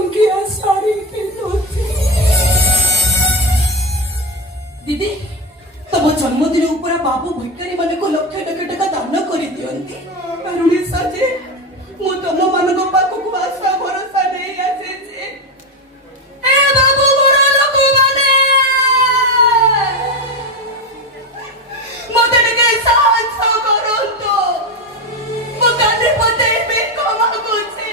टंकिया साड़ी पिंधुची दीदी तम जन्मदिन ऊपर बाबू भिकारी माने को लक्ष टका दान कर दियंती कारुणी सजे मु तम मानको पाखक आशा भरोसा नहीं आसे जे ए बाबू मोरा लोक माने मते के साहस करंतो मो काने पते में कमा गुछे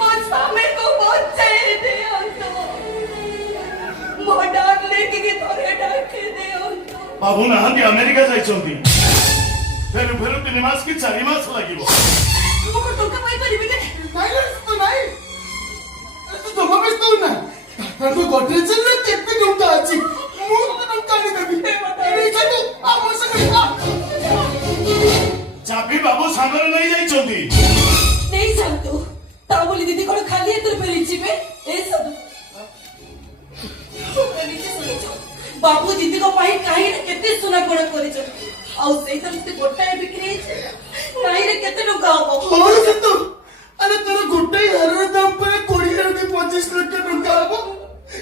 मो स्वामी को बचाए दियंतो मो डाकले की तोरे डाके दियंतो बाबू नहांती अमेरिका जाइछंती फेरु फेरु 3 मास की 4 मास लागिवो मो को टंका पाई परिबे के साइलेंस तो नहीं तू तो मम्मी तो ना तू गोदरेज में कितने टंका अछि मु तो टंका नहीं देबी ए चलू आ मोर संगे आ चाबी बाबू सागर नहीं जाइछंती नहीं जानतो ता बोली दीदी कोन खाली एतर पेली छिबे ए सब बाबू दीदी को पाई काहे केते सुना कोण करि छ आउ सेई तरह से गोटाए बिक्री छै नाही रे केते टंका हो और से तो अरे तेरा गुड्डे हर दाम पे 20 के 25 लाख टंका हो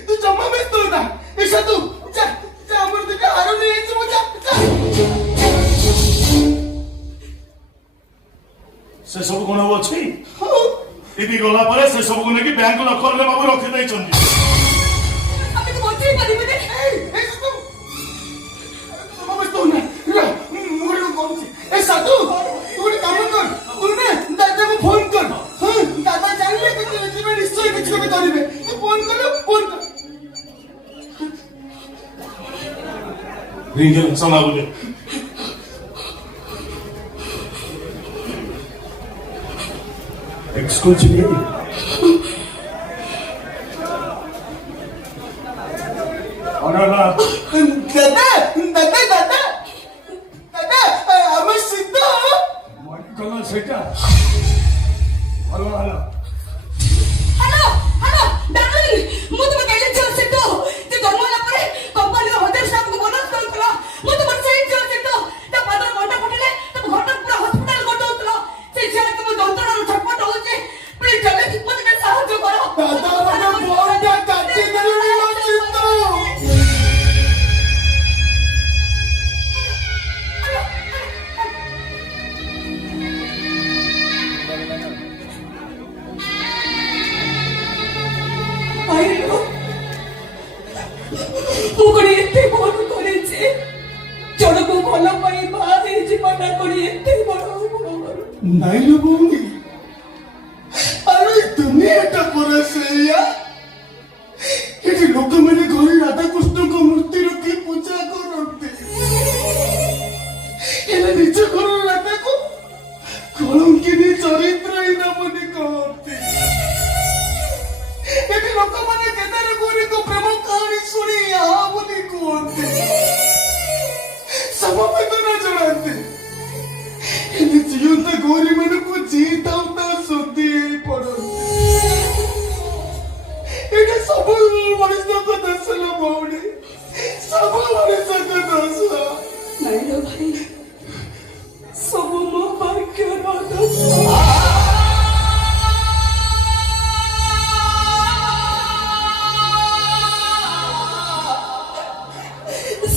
तू जमा में तो ना ऐसा तू जा जा हमर दिका हारो नहीं है तू जा से सब कोन हो अछि दीदी गला परे से सब कोन की बैंक लॉकर ले बाबू रखि दै छंती अबे तो बोलते ही परिबे दे ऐसा तू मम्मी तो ना रा मुरे को कौन सी ऐसा तू तू एक काम कर तू ना दादा को फोन कर हां दादा जान ले कि तेरे में निश्चय कुछ को करिवे तू फोन कर रिंग समा बोले एक्सक्यूज मी अनला दादा दादा दादा दादा हमें सीधा मन कला सेटा hello hello hello hello darling मु तुम कहले छ से तो जे जन्मला परे कंपनी रो होटल स्टाफ को बोनस करतला मु तुम से छ से तो ता पादर घंटा फटले तुम घंटा पूरा हॉस्पिटल गटोतला से छेला के मु जंतरण छटपट होचे प्लीज जल्दी मत के सहायता करो दादा मुझे फोन क्या काटी देनी लो चिंतो आइलो मु कोनी एते बोल करे छे चलो को भला पाई बाहर जीवना कोनी एते बड़ नहीं लूंगी अरे दुनिया का पूरा सैया ये लोग मेरे घर राधा कृष्ण को मूर्ति रखी पूजा करते ये नीचे घर राधा को कलंकिनी चरित्र ही ना बने कहते ये लोग मैंने केदार गौरी को प्रेम कहानी सुनी यहाँ बने कहते सब में तो ना जड़ाते ये जीवंत गौरी मैंने को जीता उतना सुधी पड़ो ये सब मनुष्य को दसला बावड़े सब मनुष्य को दसला नहीं रे भाई सब मो भाग्य रो दस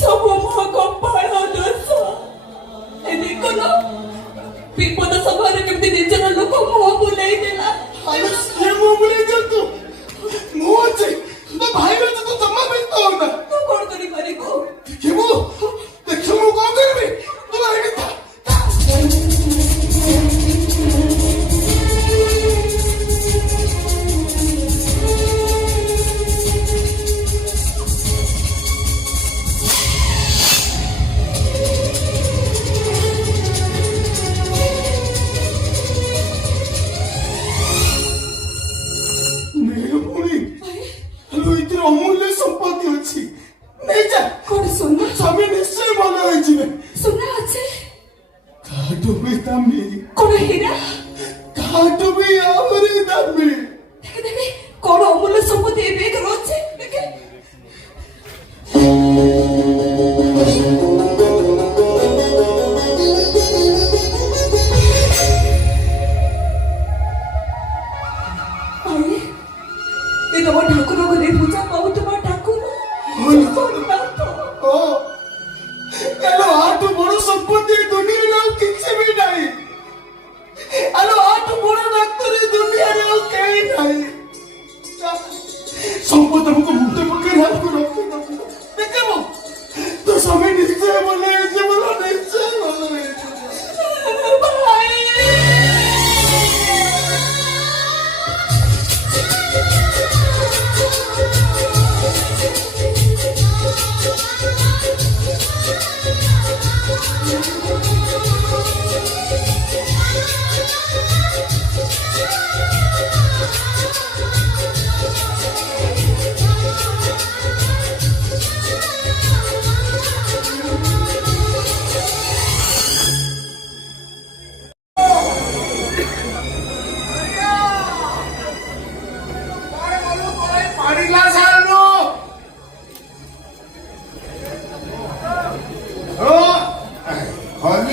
सब मो कपाळ दस ए देखो ना विपद सभारे केमती निजन लोक मुह बुलाई देला अरे ये मोबले जा तू मुंह से तो भाई में तो जमा में तो ना तू कोण करी को देखिए वो कौन कर भी ଏ ତମ ଠାକୁର ଘରେ ପୂଜା ପାଉଥିବା ଠାକୁର ଓ ଆଲୋ ଆଠୁ ବଡ଼ ସମ୍ପତ୍ତି ଏ ଦୁନିଆରେ ଆଉ କିଛି ବି ନାହିଁ। ଆଲୋ ଆଠୁ ବଡ଼ ଡାକ୍ତର ଏ ଦୁନିଆରେ ଆଉ କେହି ନାହିଁ। ସମ୍ପଦ ଆମକୁ ମୁକ୍ତ ପକେଇ ଆମକୁ ରଖିଦବୁ ଦେଖିବୁ ତୋ ସ୍ୱାମୀ ନିଶ୍ଚୟ ଭଲ ହେଇଯିବ ନିଶ୍ଚୟ ଭଲ ହେଇଯିବ।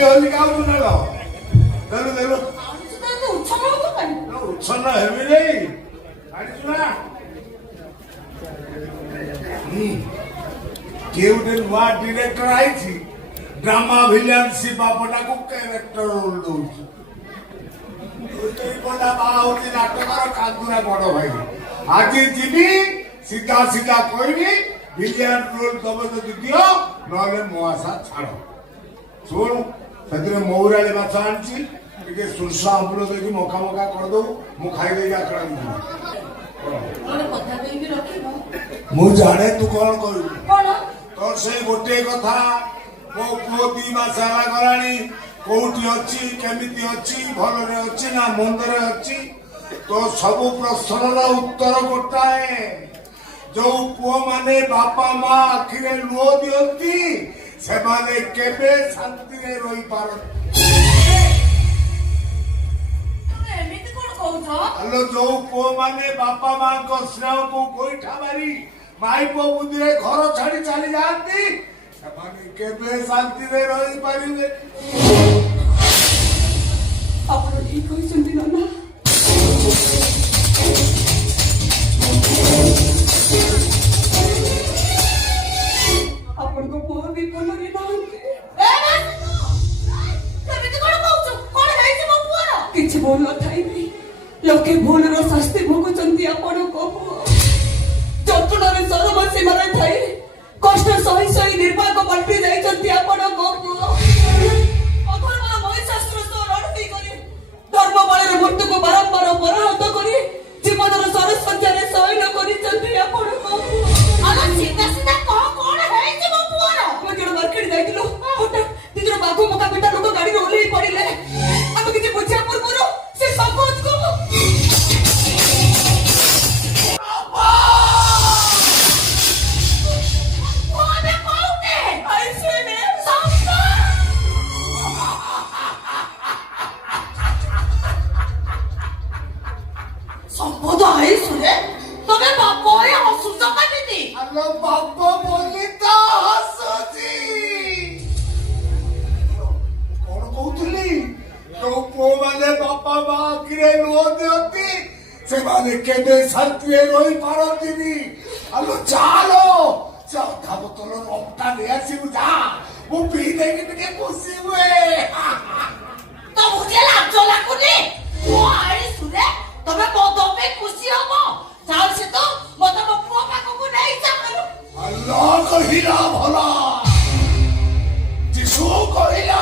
ହଲି କାହାକୁ ନେଲ ଦେଲୁ ଦେଲୁ ଉଚ୍ଛନ୍ନ ହେବି ନେଇ ଆଣିଛୁ ନା କିଏ ଗୋଟେ ନୂଆ ଡିରେକ୍ଟର ଆଇଛି ଡ୍ରାମା ଭିଲିଆନ ସେ ବାପଟାକୁ କ୍ୟାରେକ୍ଟର ରୋଲ ଦଉଛି ବାହା ହଉଛି ନାଟକର କାନ୍ଦୁରା ବଡ ଭାଇ ଆଜି ଯିବି ସିଧା ସିଧା କହିବି ଭିଲିଆନ ରୋଲ ଦବ ଯଦି ଦିଅ ନହେଲେ ମୋ ଆଶା ଛାଡ ଶୁଣ ସେଥିରେ ମହୁରାଳି ମାଛ ଆଣିଛି ଟିକେ ସୁରସା ଆମ୍ବୁଲ ଦେଇକି ମକା ମକା କରିଦବୁ ମୁଁ ଖାଇଦେଇକି ଆକଡ଼ା ମୁଁ ଜାଣେ ତୁ କଣ କରିବୁ ତୋର ସେଇ ଗୋଟିଏ କଥା ମୋ ପୁଅ 2 ମାସ ହେଲା ଗଲାଣି କୋଉଠି ଅଛି କେମିତି ଅଛି ଭଲରେ ଅଛି ନା ମନ୍ଦରେ ଅଛି ତୋ ସବୁ ପ୍ରଶ୍ନର ଉତ୍ତର ଗୋଟାଏ ଯୋଉ ପୁଅ ମାନେ ବାପା ମା ଆଖିରେ ଲୁହ ଦିଅନ୍ତି ସେମାନେ କେବେ ଶାନ୍ତିରେ ରହିପାରନ୍ତି ଆଲୋ ଯୋଉ ପୁଅ ମାନେ ବାପା ମାଙ୍କ ସ୍ନେହକୁ ଗୋଇଠା ମାରି ମାଇପ ବୁଦ୍ଧିରେ ଘର ଛାଡି ଚାଲି ଯାଆନ୍ତି ସେମାନେ କେବେ ଶାନ୍ତିରେ ରହିପାରିବେ ଆପଣ ଠିକ କହିଛନ୍ତି ନନା ଆପଣଙ୍କ ପୁଅ ବି ଭଲରେ ନାହାନ୍ତି କିଛି ଭୁଲ ନଥାଇବି ଲୋକେ ଭୁଲର ଶାସ୍ତି ଭୋଗୁଛନ୍ତି ଆପଣଙ୍କ ପୁଅ ଯନ୍ତ୍ରଣାରେ ସରମସୀମାରେ ଥାଇ କଷ୍ଟ ସହି ସହି ନିର୍ବାକ ପାଲଟି ଯାଇଛନ୍ତି ଆପଣଙ୍କ ପୁଅ ଅଧର୍ମର ମହିଶାସ୍ତ୍ର ସହ ଲଢ଼େଇ କରି ଧର୍ମ ବଳରେ ମୃତ୍ୟୁକୁ ବାରମ୍ବାର ପରାହତ କରି ଜୀବନର ସରସଂଖ୍ୟାରେ ଶୟନ କରିଛନ୍ତି ଆପଣଙ୍କ ପୁଅ ମାର୍କେଟ ଯାଇଥିଲୁ ହଠାତ୍ ନିଜର ବାଘ ମକା ପିଟା ଲୋକ ଗାଡିରେ ଓହ୍ଲେଇ ପଡିଲେ ଆମେ କିଛି ବୁଝିବା ପୂର୍ବରୁ ସେ ସମ୍ପଦକୁ সম্পদ আইসুরে তবে বাপ হসুছ কাটিনি আলো বাপ বলি তো হসুছি କଣ କହୁଥିଲି ଯୋଉ ପୁଅ ମାନେ ବାପା ମା ଆଖିରେ ଲୁହ ଦିଅନ୍ତି ସେମାନେ କେବେ ଶାନ୍ତିରେ ରହିପାରନ୍ତିନି ଆଲୋ ଚାଲ ସେ ଅଧା ବୋତଲ ରକ୍ତା ନେଇ ଆସିବୁ ଯା ମୁଁ ପିଇ ଦେଇକି ଟିକେ ଖୁସି ହୁଏ ତ ମୁझे ଲାଜ ଲାଗୁନି ମୋ ଆଇସୁରେ ତମେ ମଦ ପାଇଁ ଖୁସି ହବ ଚାଲ ସେ ତ ମଦ ମୋ ପୁଅ ପାଖକୁ ନେଇ ଚାଲ ଆଲୋ କହିଲା ଭଲ ଯିଶୁ କହିଲା